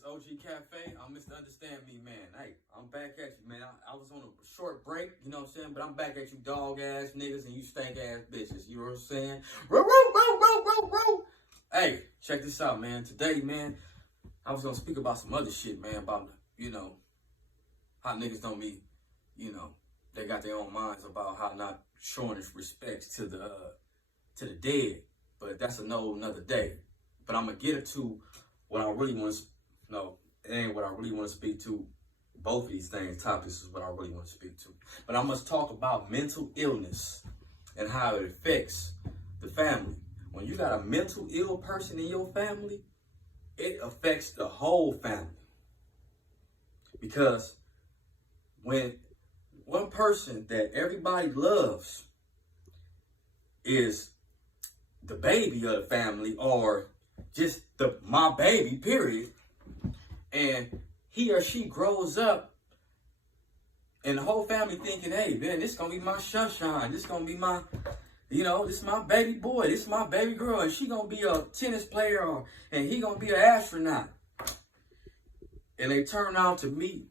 This OG Cafe, I'm Mr. Understand Me, man. Hey, I'm back at you, man. I was on a short break, you know what I'm saying? But I'm back at you dog ass niggas and you stank ass bitches, you know what I'm saying? Row. Hey, check this out, man. Today, man, I was gonna speak about some other shit, man, about, how niggas don't be, they got their own minds about how not showing respect to the dead. But that's another day. But I'm gonna get to what I really want to, it ain't what I really want to speak to. Both of these topics is what I really want to speak to. But I must talk about mental illness and how it affects the family. When you got a mental ill person in your family, it affects the whole family. Because when one person that everybody loves is the baby of the family, or just my baby, period, and he or she grows up and the whole family thinking, hey, man, this gonna be my sunshine, this gonna be my, this is my baby boy, this is my baby girl, and she gonna be a tennis player, and he gonna be an astronaut. And they turn out to meet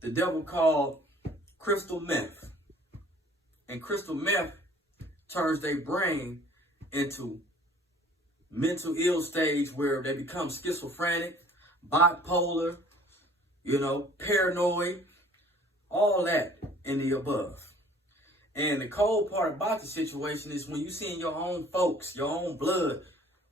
the devil called crystal meth. And crystal meth turns their brain into mental ill stage where they become schizophrenic, bipolar, paranoid, all that and the above. And the cold part about the situation is when you seeing your own folks, your own blood,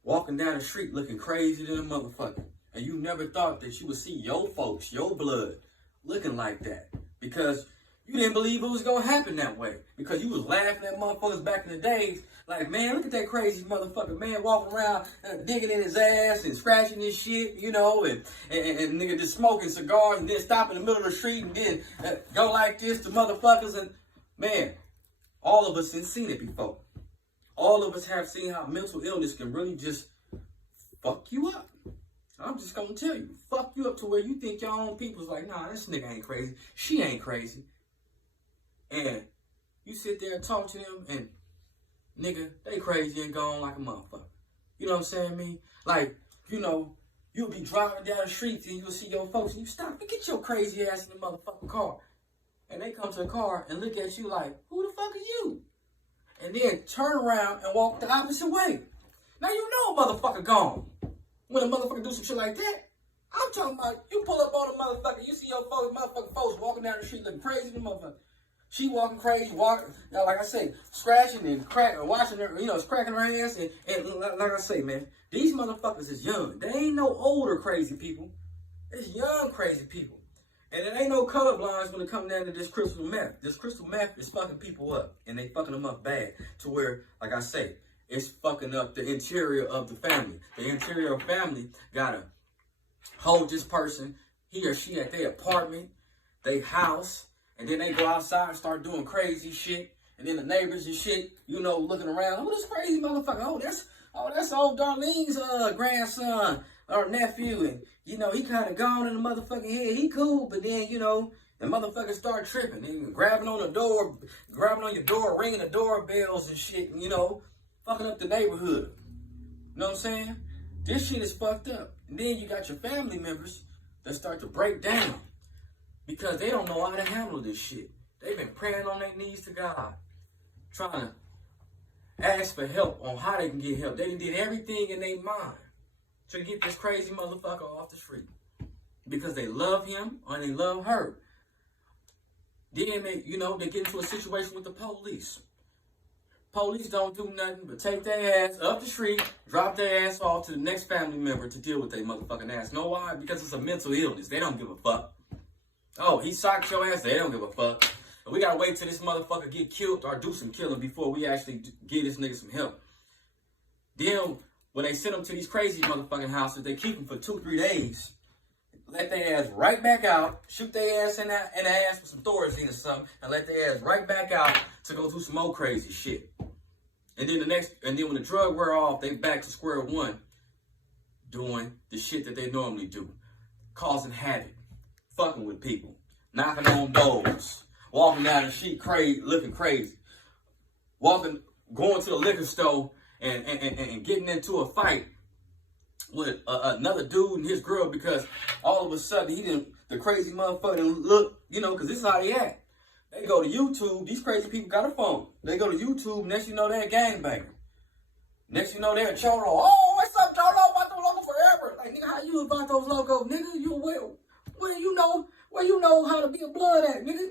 walking down the street looking crazy than a motherfucker. And you never thought that you would see your folks, your blood, looking like that. Because you didn't believe it was going to happen that way. Because you was laughing at motherfuckers back in the days. Like, man, look at that crazy motherfucker, man, walking around digging in his ass and scratching his shit, and nigga just smoking cigars and then stop in the middle of the street and then go like this to motherfuckers. And, man, all of us have seen it before. All of us have seen how mental illness can really just fuck you up. I'm just going to tell you, fuck you up to where you think your own people's like, nah, this nigga ain't crazy. She ain't crazy. And you sit there and talk to them and, nigga, they crazy and gone like a motherfucker. You know what I'm saying, me? Like, you'll be driving down the street and you'll see your folks and you stop and get your crazy ass in the motherfucking car. And they come to the car and look at you like, who the fuck are you? And then turn around and walk the opposite way. Now you know a motherfucker gone. When a motherfucker do some shit like that, I'm talking about you pull up on a motherfucker, you see your folks, motherfucking folks walking down the street looking crazy than a motherfucker. She walking crazy, now, like I say, scratching and watching her, cracking her ass. And like I say, man, these motherfuckers is young. They ain't no older crazy people. It's young crazy people. And it ain't no colorblines when it comes down to this crystal meth. This crystal meth is fucking people up. And they fucking them up bad. To where, like I say, it's fucking up the interior of the family. The interior of the family gotta hold this person, he or she, at their apartment, their house. And then they go outside and start doing crazy shit. And then the neighbors and shit, looking around. Who this crazy motherfucker? Oh, that's old Darlene's grandson or nephew. And, he kind of gone in the motherfucking head. He cool, but then, the motherfuckers start tripping. And grabbing on your door, ringing the doorbells and shit. And, fucking up the neighborhood. You know what I'm saying? This shit is fucked up. And then you got your family members that start to break down. Because they don't know how to handle this shit. They've been praying on their knees to God. Trying to ask for help on how they can get help. They did everything in their mind to get this crazy motherfucker off the street. Because they love him or they love her. Then they get into a situation with the police. Police don't do nothing but take their ass up the street, drop their ass off to the next family member to deal with their motherfucking ass. Know why? Because it's a mental illness. They don't give a fuck. Oh, he socked your ass. They don't give a fuck. And we gotta wait till this motherfucker get killed or do some killing before we actually give this nigga some help. Then, when they send them to these crazy motherfucking houses, they keep them for 2-3 days. Let their ass right back out, shoot their ass in the ass with some Thorazine or something, and let their ass right back out to go do some more crazy shit. And then when the drug wear off, they back to square one, doing the shit that they normally do, causing havoc. Fucking with people, knocking on doors, walking down the street looking crazy, going to the liquor store and getting into a fight with another dude and his girl because all of a sudden the crazy motherfucker look, you know, because this is how they act. They go to YouTube. These crazy people got a phone. They go to YouTube. Next you know they're a gangbanger. Next you know they're a cholo. Oh, what's up, cholo? Vato Loco forever. Like, nigga, how you about those locos? Nigga, you where you know how to be a blood at, nigga?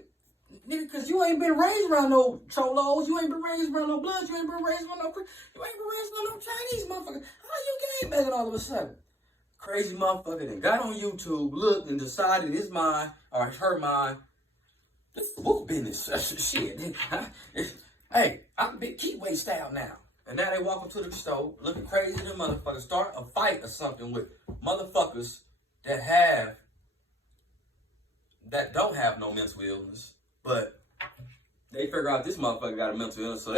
Nigga, cause you ain't been raised around no cholos. You ain't been raised around no bloods. You ain't been raised around no Chinese motherfucker. How you gangbanging all of a sudden? Crazy motherfucker that got on YouTube, looked, and decided his mind or her mind. This is book business. Shit. Hey, I'm big Keyway style now. And now they walk up to the store looking crazy than motherfuckers. Start a fight or something with motherfuckers that don't have no mental illness. But they figure out this motherfucker got a mental illness. So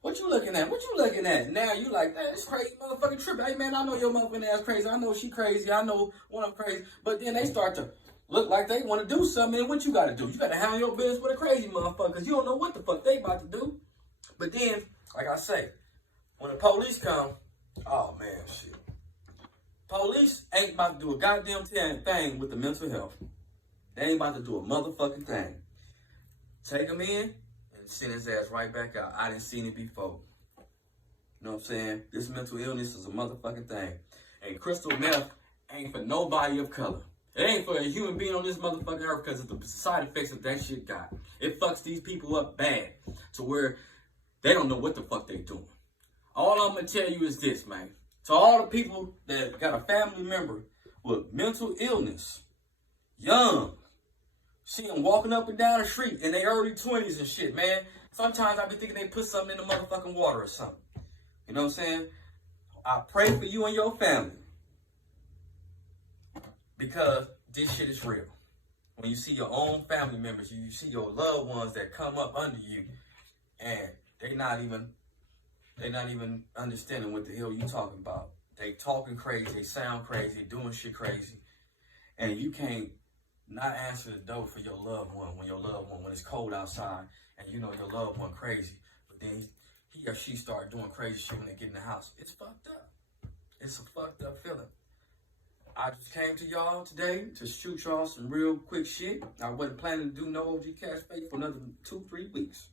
what you looking at? What you looking at? Now you like, man, this crazy motherfucking trip. Hey, man, I know your motherfucking ass crazy. I know she crazy. I know one of them crazy. But then they start to look like they want to do something. And what you got to do? You got to handle your business with a crazy motherfucker because you don't know what the fuck they about to do. But then, like I say, when the police come, oh, man, shit. Police ain't about to do a goddamn thing with the mental health. They ain't about to do a motherfucking thing. Take him in and send his ass right back out. I didn't see it before. You know what I'm saying? This mental illness is a motherfucking thing. And crystal meth ain't for nobody of color. It ain't for a human being on this motherfucking earth because of the side effects that shit got. It fucks these people up bad to where they don't know what the fuck they doing. All I'm going to tell you is this, man. To all the people that got a family member with mental illness, young, see them walking up and down the street in their early 20s and shit, man. Sometimes I be thinking they put something in the motherfucking water or something. You know what I'm saying? I pray for you and your family. Because this shit is real. When you see your own family members, you see your loved ones that come up under you, and they not even understanding what the hell you talking about. They talking crazy, they sound crazy, doing shit crazy. And you can't not answer the door for your loved one when it's cold outside and you know your loved one crazy. But then he or she start doing crazy shit when they get in the house. It's fucked up. It's a fucked up feeling. I just came to y'all today to shoot y'all some real quick shit. I wasn't planning to do no OG Cash Fake for another 2-3 weeks.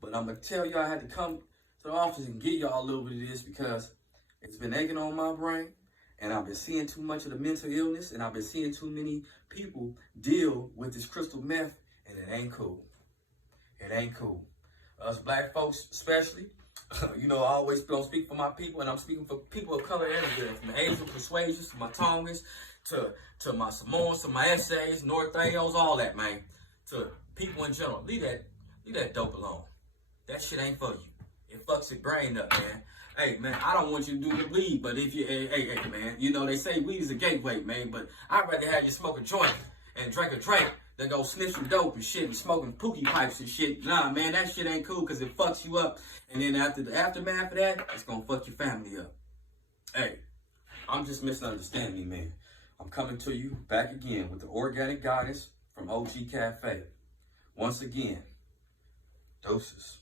But I'm going to tell y'all I had to come to the office and get y'all a little bit of this because it's been aching on my brain. And I've been seeing too much of the mental illness. And I've been seeing too many people deal with this crystal meth. And it ain't cool. It ain't cool. Us black folks especially. You know, I always don't speak for my people. And I'm speaking for people of color everywhere. From Asian persuasions to my Tongans to my Samoans to my essays, Norteños, all that, man. To people in general. Leave that dope alone. That shit ain't for you. It fucks your brain up, man. Hey, man, I don't want you to do the weed, but if you, hey, man, you know, they say weed is a gateway, man, but I'd rather have you smoke a joint and drink a drink than go sniff some dope and shit and smoking pookie pipes and shit. Nah, man, that shit ain't cool because it fucks you up. And then after the aftermath of that, it's going to fuck your family up. Hey, I'm just misunderstanding me, man. I'm coming to you back again with the organic guidance from OG Cafe. Once again, doses.